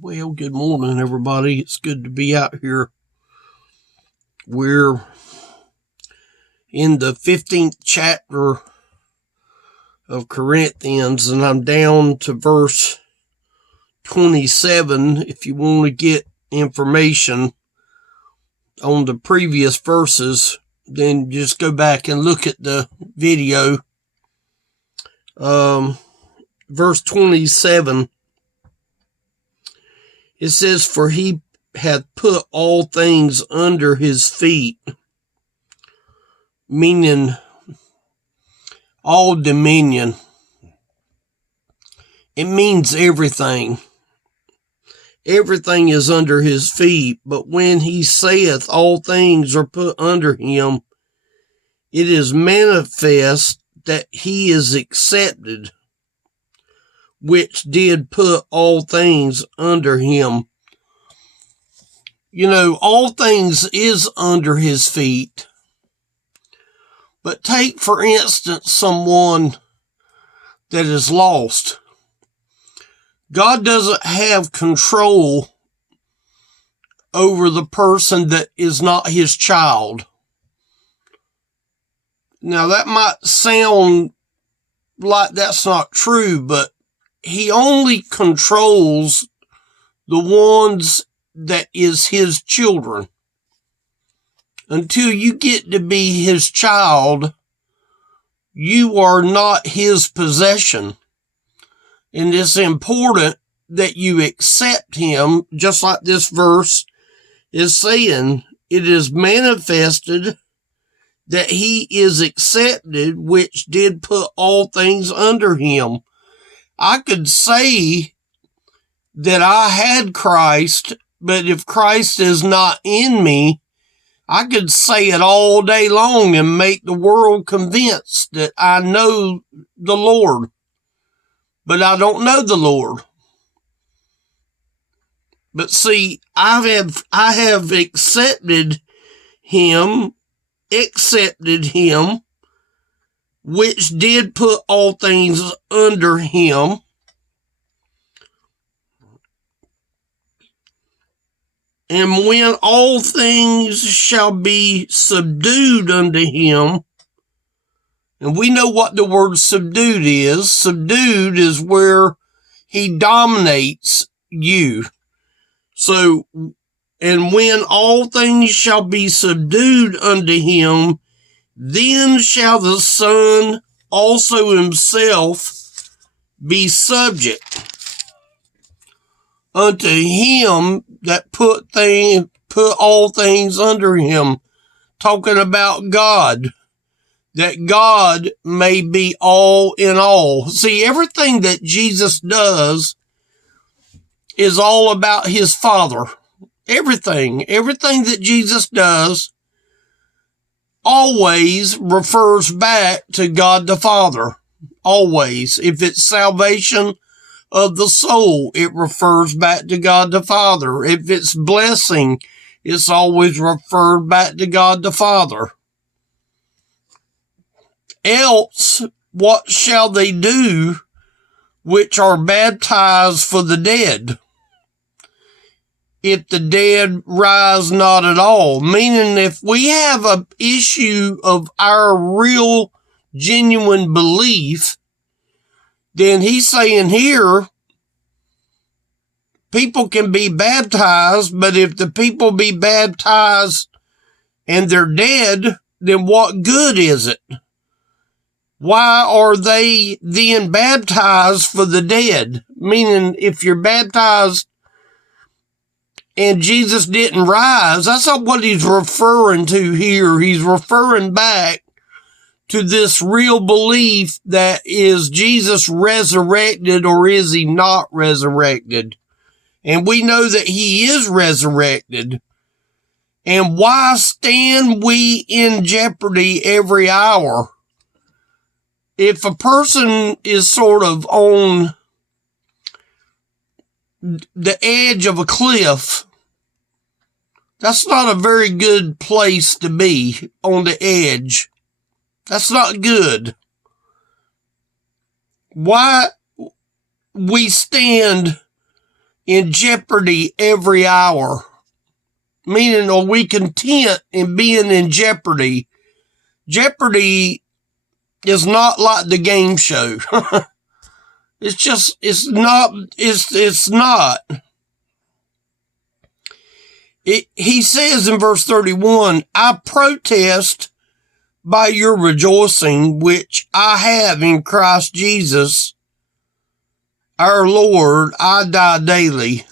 Well, good morning, everybody. It's good to be out here. We're in the 15th chapter of Corinthians, and I'm down to verse 27. If you want to get information on the previous verses, then just go back and look at the video. Verse 27. It says, "For he hath put all things under his feet," meaning all dominion. It means everything. Everything is under his feet. But when he saith all things are put under him, it is manifest that he is accepted, which did put all things under him. You know, all things is under his feet. But take, for instance, someone that is lost. God doesn't have control over the person that is not his child. Now, that might sound like that's not true, but he only controls the ones that is his children. Until you get to be his child, you are not his possession. And it's important that you accept him, just like this verse is saying. It is manifested that he is accepted, which did put all things under him. I could say that I had Christ, but if Christ is not in me, I could say it all day long and make the world convinced that I know the Lord, but I don't know the Lord. But see, I have accepted him, which did put all things under him. And when all things shall be subdued unto him, and we know what the word subdued is. Subdued is where he dominates you. So, and when all things shall be subdued unto him, then shall the Son also himself be subject unto him that put all things under him. Talking about God, that God may be all in all. See, everything that Jesus does is all about his Father. Everything that Jesus does always refers back to God the Father. Always. If it's salvation of the soul, it refers back to God the Father. If it's blessing, it's always referred back to God the Father. Else, what shall they do which are baptized for the dead, if the dead rise not at all? Meaning, if we have an issue of our real, genuine belief, then he's saying here, people can be baptized, but if the people be baptized and they're dead, then what good is it? Why are they then baptized for the dead? Meaning, if you're baptized and Jesus didn't rise, that's not what he's referring to here. He's referring back to this real belief that is Jesus resurrected or is he not resurrected? And we know that he is resurrected. And why stand we in jeopardy every hour? If a person is sort of on the edge of a cliff, that's not a very good place to be, on the edge. That's not good. Why we stand in jeopardy every hour? Meaning, are we content in being in jeopardy? Jeopardy is not like the game show. It's not. He says in verse 31, I protest by your rejoicing, which I have in Christ Jesus, our Lord, I die daily.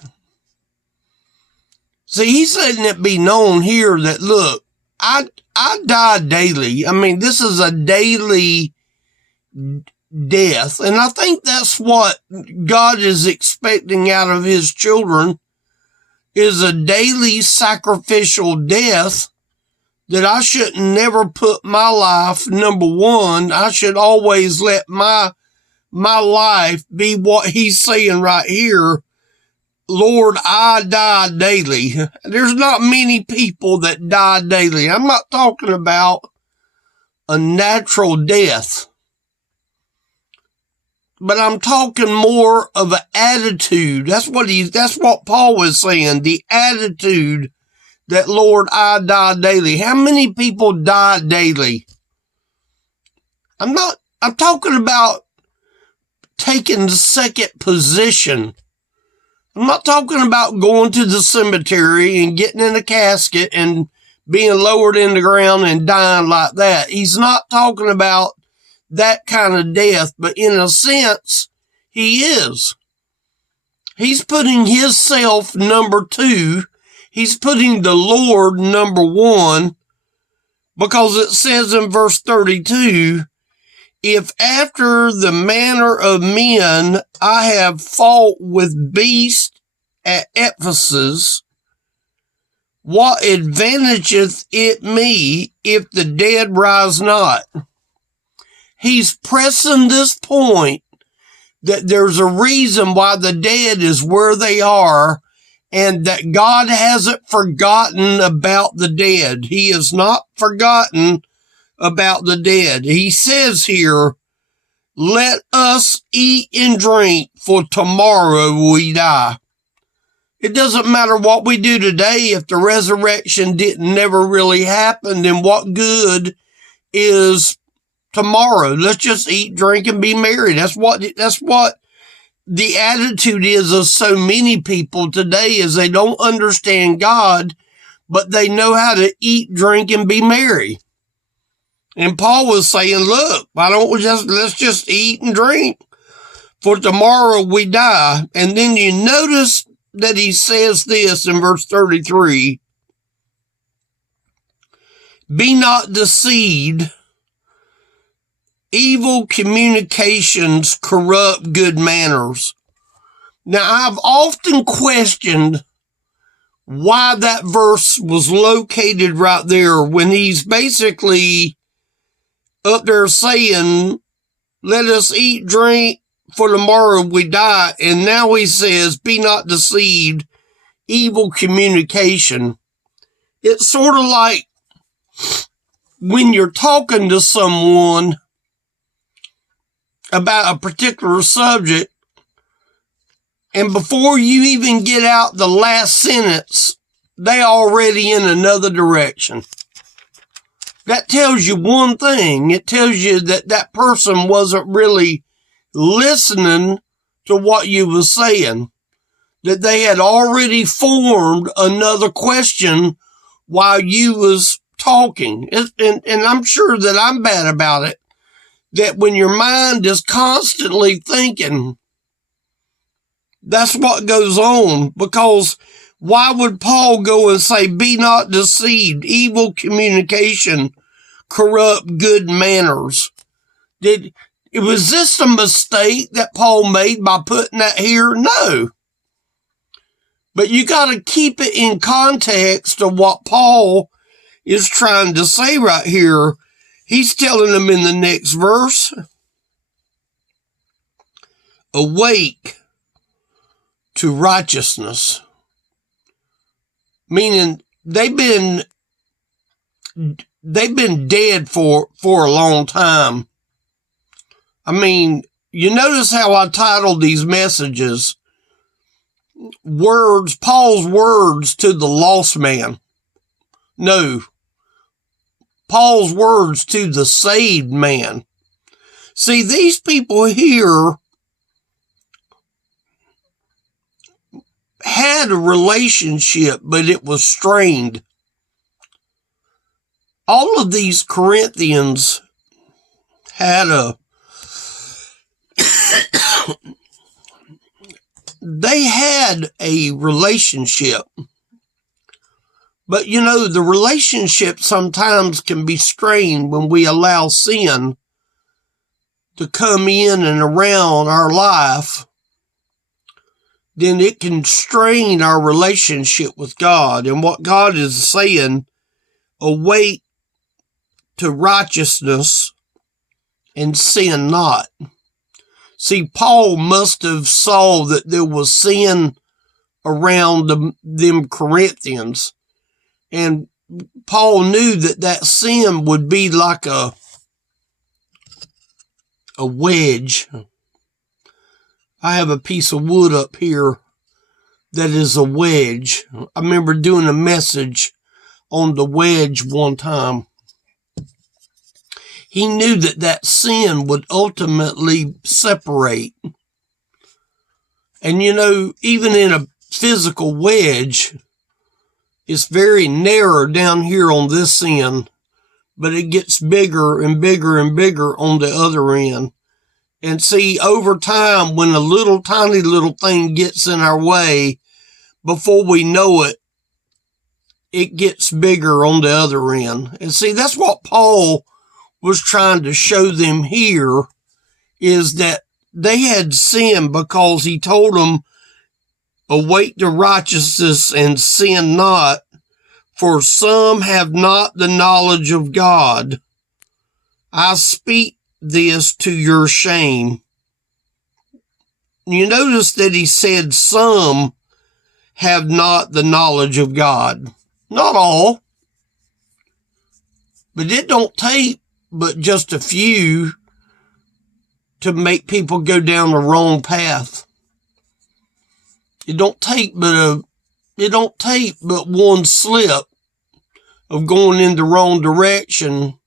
See, he's letting it be known here that, look, I die daily. I mean, this is a daily death. And I think that's what God is expecting out of his children, is a daily sacrificial death, that I should never put my life, number one. I should always let my life be what he's saying right here. Lord, I die daily. There's not many people that die daily. I'm not talking about a natural death, but I'm talking more of an attitude. That's what Paul was saying. The attitude that, Lord, I die daily. How many people die daily? I'm talking about taking second position. I'm not talking about going to the cemetery and getting in a casket and being lowered in the ground and dying like that. He's not talking about that kind of death, but in a sense, he is. He's putting himself number two. He's putting the Lord number one, because it says in verse 32, if after the manner of men I have fought with beasts at Ephesus, what advantageth it me if the dead rise not? He's pressing this point that there's a reason why the dead is where they are, and that God hasn't forgotten about the dead. He has not forgotten about the dead. He says here, let us eat and drink, for tomorrow we die. It doesn't matter what we do today. If the resurrection didn't never really happen, then what good is tomorrow? Let's just eat, drink, and be merry. That's what the attitude is of so many people today, is they don't understand God, but they know how to eat, drink, and be merry. And Paul was saying, look, let's just eat and drink, for tomorrow we die. And then you notice that he says this in verse 33, be not deceived. Evil communications corrupt good manners. Now, I've often questioned why that verse was located right there, when he's basically up there saying, let us eat, drink, for tomorrow we die. And now he says, be not deceived, evil communication. It's sort of like when you're talking to someone about a particular subject, and before you even get out the last sentence, they already in another direction. That tells you one thing. It tells you that that person wasn't really listening to what you were saying, that they had already formed another question while you was talking. And I'm sure that I'm bad about it, that when your mind is constantly thinking, that's what goes on. Because why would Paul go and say, be not deceived, evil communication corrupt good manners? Was this a mistake that Paul made by putting that here? No. But you got to keep it in context of what Paul is trying to say right here. He's telling them in the next verse, awake to righteousness. Meaning they've been dead for a long time. I mean, you notice how I titled these messages, Paul's words to the lost man. No, Paul's words to the saved man. See, these people here had a relationship, but it was strained. All of these Corinthians had they had a relationship. But you know, the relationship sometimes can be strained when we allow sin to come in and around our life. Then it can strain our relationship with God. And what God is saying, awake to righteousness and sin not. See, Paul must have saw that there was sin around them Corinthians. And Paul knew that sin would be like a wedge. I have a piece of wood up here that is a wedge. I remember doing a message on the wedge one time. He knew that sin would ultimately separate. And you know, even in a physical wedge, it's very narrow down here on this end, but it gets bigger and bigger and bigger on the other end. And see, over time, when a little tiny little thing gets in our way, before we know it, it gets bigger on the other end. And see, that's what Paul was trying to show them here, is that they had sinned because he told them, await the righteousness and sin not, for some have not the knowledge of God. I speak this to your shame. You notice that he said some have not the knowledge of God. Not all. But it don't take but just a few to make people go down the wrong path. It don't take but one slip of going in the wrong direction,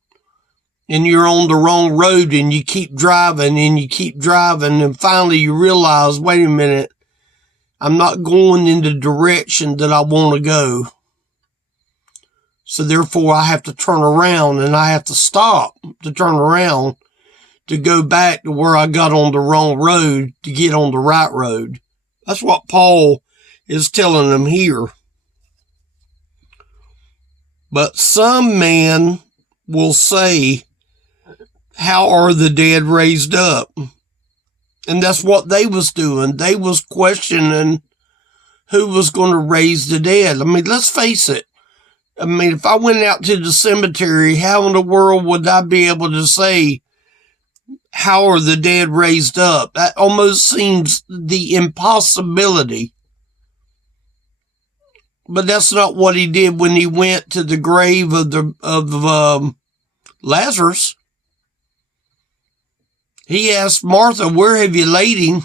and you're on the wrong road, and you keep driving and you keep driving, and finally you realize, wait a minute, I'm not going in the direction that I want to go. So therefore I have to turn around, and I have to stop to turn around to go back to where I got on the wrong road to get on the right road. That's what Paul is telling them here. But some men will say, how are the dead raised up? And that's what they was doing. They was questioning who was going to raise the dead. I mean, let's face it. I mean, if I went out to the cemetery, how in the world would I be able to say, how are the dead raised up? That almost seems the impossibility. But that's not what he did when he went to the grave of Lazarus. He asked Martha, where have you laid him?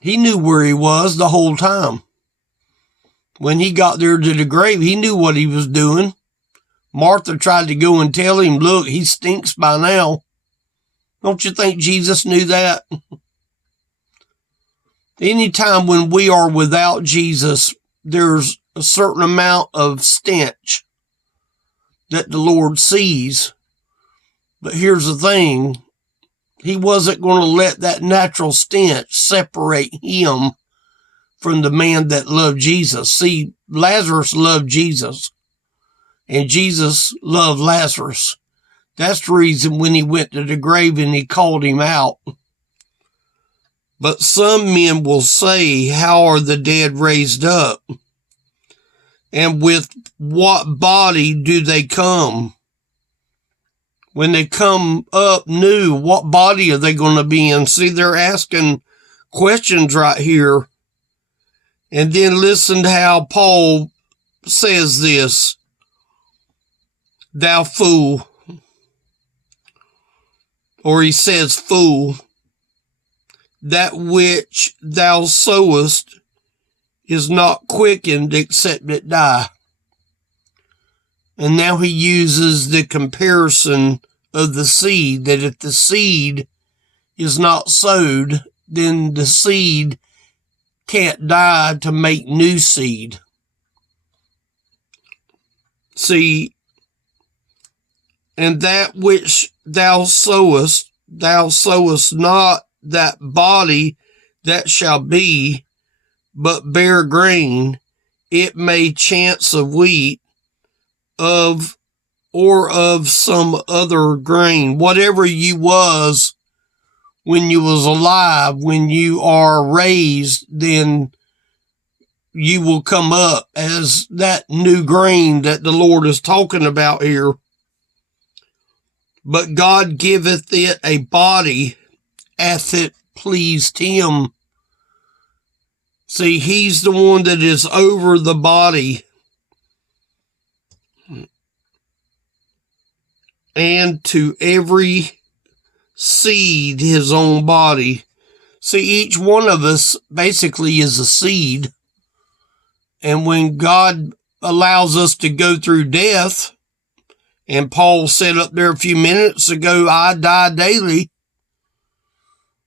He knew where he was the whole time. When he got there to the grave, he knew what he was doing. Martha tried to go and tell him, look, he stinks by now. Don't you think Jesus knew that? Anytime when we are without Jesus, there's a certain amount of stench that the Lord sees. But here's the thing. He wasn't going to let that natural stench separate him from the man that loved Jesus. See, Lazarus loved Jesus, and Jesus loved Lazarus. That's the reason when he went to the grave and he called him out. But some men will say, how are the dead raised up? And with what body do they come? When they come up new, what body are they going to be in? See, they're asking questions right here. And then listen to how Paul says this. Thou fool. Or he says fool. that which thou sowest is not quickened except it die. And now he uses the comparison of the seed, that if the seed is not sowed, then the seed can't die to make new seed. See, and that which thou sowest not that body that shall be, but bear grain, it may chance of wheat, or of some other grain. Whatever you was when you was alive, when you are raised, then you will come up as that new grain that the Lord is talking about here. But God giveth it a body, hath it pleased him. See, he's the one that is over the body. And to every seed his own body. See, each one of us basically is a seed. And when God allows us to go through death, and Paul said up there a few minutes ago, I die daily.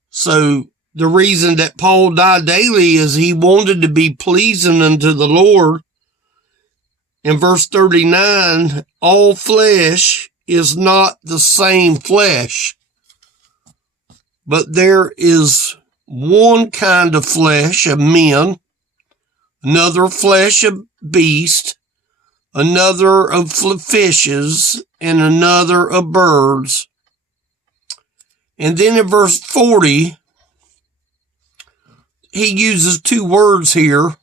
So the reason that Paul died daily is he wanted to be pleasing unto the Lord. In verse 39, all flesh is not the same flesh, but there is one kind of flesh of men, another flesh of beasts, another of fishes, and another of birds. And then in verse 40, he uses two words here.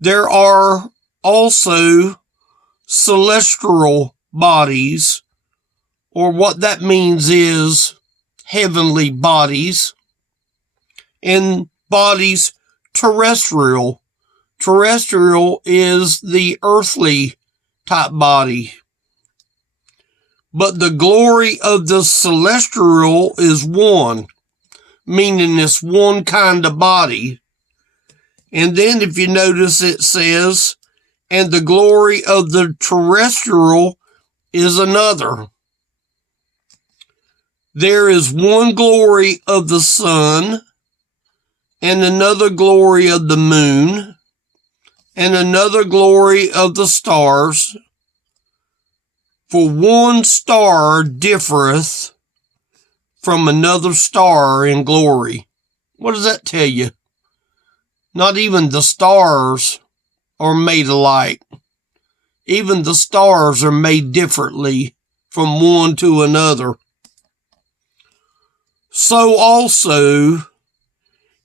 There are also celestial bodies, or what that means is heavenly bodies, and bodies terrestrial. Terrestrial is the earthly type body. But the glory of the celestial is one, meaning it's one kind of body. And then if you notice, it says, and the glory of the terrestrial is another. There is one glory of the sun, and another glory of the moon, and another glory of the stars. For one star differeth from another star in glory. What does that tell you? Not even the stars are made alike. Even the stars are made differently from one to another. So also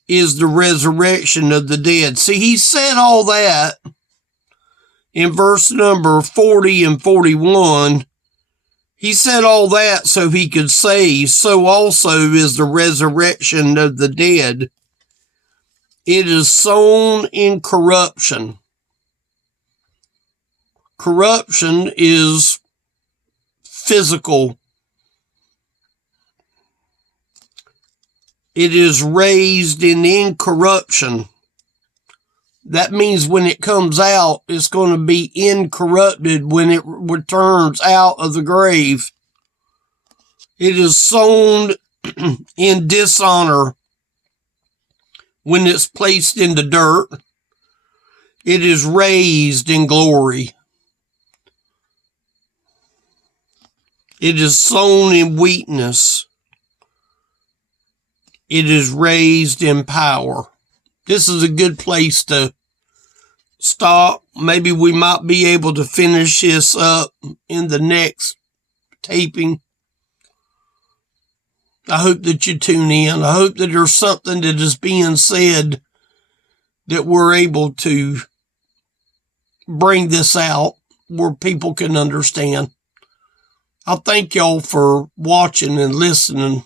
is the resurrection of the dead. See, he said all that in verse number 40 and 41. He said all that so he could say, so also is the resurrection of the dead. It is sown in corruption. Corruption is physical. It is raised in incorruption. That means when it comes out, it's going to be incorrupted when it returns out of the grave. It is sown in dishonor when it's placed in the dirt. It is raised in glory. It is sown in weakness. It is raised in power. This is a good place to stop. Maybe we might be able to finish this up in the next taping. I hope that you tune in. I hope that there's something that is being said that we're able to bring this out where people can understand. I thank y'all for watching and listening.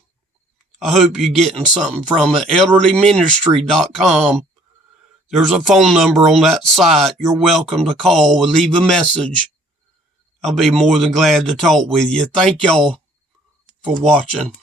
I hope you're getting something from it. elderlyministry.com. There's a phone number on that site. You're welcome to call or leave a message. I'll be more than glad to talk with you. Thank y'all for watching.